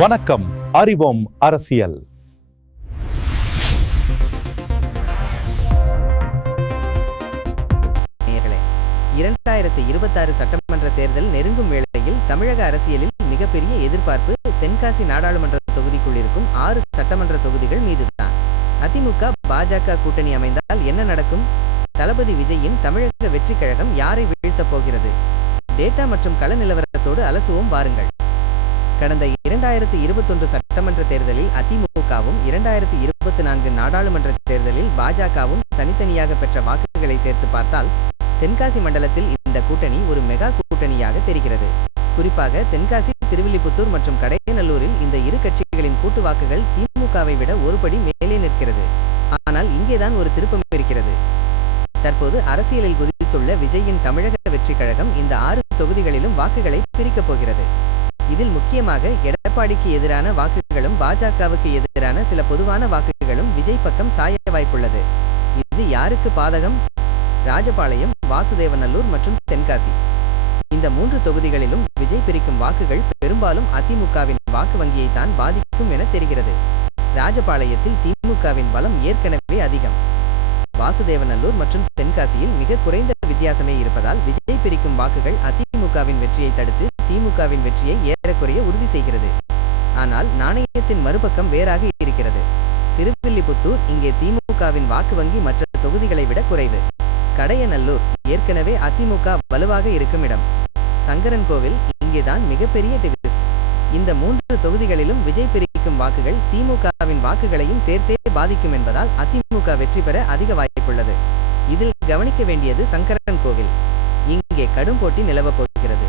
வணக்கம். அறிவோம் அரசியல். நேயர்களே, 2026 சட்டமன்ற தேர்தல் நெருங்கும் வேளையில் தமிழக அரசியலில் மிகப்பெரிய எதிர்பார்ப்பு தென்காசி நாடாளுமன்ற தொகுதிக்குள் இருக்கும் 6 சட்டமன்ற தொகுதிகள் மீதுதான். அதிமுக பாஜக கூட்டணி அமைந்தால் என்ன நடக்கும்? தளபதி விஜயின் தமிழக வெற்றி கழகம் யாரை வீழ்த்தப் போகிறது? டேட்டா மற்றும் கள நிலவரத்தோடு அலசுவோம் வாருங்கள். கடந்த 2021 சட்டமன்ற தேர்தலில் அதிமுகவும் 2024 நாடாளுமன்ற தேர்தலில் பாஜகவும் தனித்தனியாக பெற்ற வாக்குகளை சேர்த்து பார்த்தால் தென்காசி மண்டலத்தில் இந்த கூட்டணி ஒரு மெகா கூட்டணியாக தெரிகிறது. குறிப்பாக தென்காசி, திருவில்லிபுத்தூர் மற்றும் கடையநல்லூரில் இந்த இரு கட்சிகளின் கூட்டு வாக்குகள் திமுகவை விட ஒருபடி மேலே நிற்கிறது. ஆனால் இங்கேதான் ஒரு திருப்பம் இருக்கிறது. தற்போது அரசியலில் குதித்துள்ள விஜயின் தமிழக வெற்றி கழகம் இந்த 6 தொகுதிகளிலும் வாக்குகளை பிரிக்கப் போகிறது. இதில் முக்கியமாக எடப்பாடிக்கு எதிரான வாக்குகளும் பாஜகவுக்கு எதிரான சில பொதுவான வாக்குகளும் விஜய் பக்கம் சாய வாய்ப்புள்ளது. இது யாருக்கு பாதகம்? ராஜபாளையம், வாசுதேவநல்லூர் மற்றும் தென்காசி இந்த 3 தொகுதிகளிலும் விஜய் பிரிக்கும் வாக்குகள் பெரும்பாலும் அதிமுகவின் வாக்கு வங்கியை தான் பாதிக்கும் என தெரிகிறது. ராஜபாளையத்தில் திமுகவின் பலம் ஏற்கனவே அதிகம். வாசுதேவநல்லூர் மற்றும் தென்காசியில் மிக குறைந்த வித்தியாசமே இருப்பதால் விஜய் பிரிக்கும் வாக்குகள் அதிமுகவின் வெற்றியை தடுத்து திமுகவின் வெற்றியை ஏறக்குறைய உறுதி செய்கிறது. ஆனால் நாணயத்தின் மறுபக்கம் வேறாக இருக்கிறது. திருவில்லிபுத்தூர் இங்கே திமுகவின் வாக்கு வங்கி மற்ற தொகுதிகளை விட குறைவு. கடையநல்லூர் ஏற்கனவே அதிமுக வலுவாக இருக்கும் இடம். சங்கரன்கோவில் இங்கேதான் மிகப்பெரிய டிவிஸ்ட். இந்த 3 தொகுதிகளிலும் விஜய் பிரிக்கும் வாக்குகள் திமுகவின் வாக்குகளையும் சேர்த்தே பாதிக்கும் என்பதால் அதிமுக வெற்றி பெற அதிக வாய்ப்புள்ளது. இதில் கவனிக்க வேண்டியது சங்கரன்கோவில். இங்கே கடும் போட்டி நிலவப் போகிறது.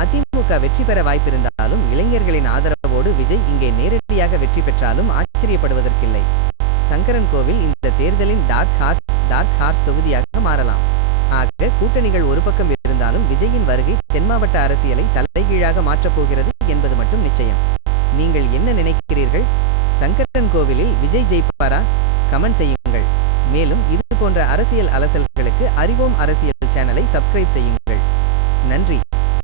அதிமுக வெற்றி பெற வாய்ப்பிருந்தாலும் இளைஞர்களின் ஆதரவோடு விஜய் இங்கே நேரடியாக வெற்றி பெற்றாலும் ஆச்சரியப்படுவதற்கில்லை. சங்கரன்கோவில் இந்த தேர்தலின் டார்க் ஹார்ஸ் தொகுதியாக மாறலாம். ஆக கூட்டணிகள் ஒரு பக்கம் இருந்தாலும் விஜயின் வருகை தென் மாவட்ட அரசியலை தலைகீழாக மாற்றப் போகிறது என்பது மட்டும் நிச்சயம். நீங்கள் என்ன நினைக்கிறீர்கள்? சங்கரன்கோவிலில் விஜய் ஜெயிப்பாரா? கமெண்ட் செய்யுங்கள். மேலும் இது போன்ற அரசியல் அலசல்களுக்கு அறிவோம் அரசியல் சேனலை சப்ஸ்கிரைப் செய்யுங்கள். நன்றி.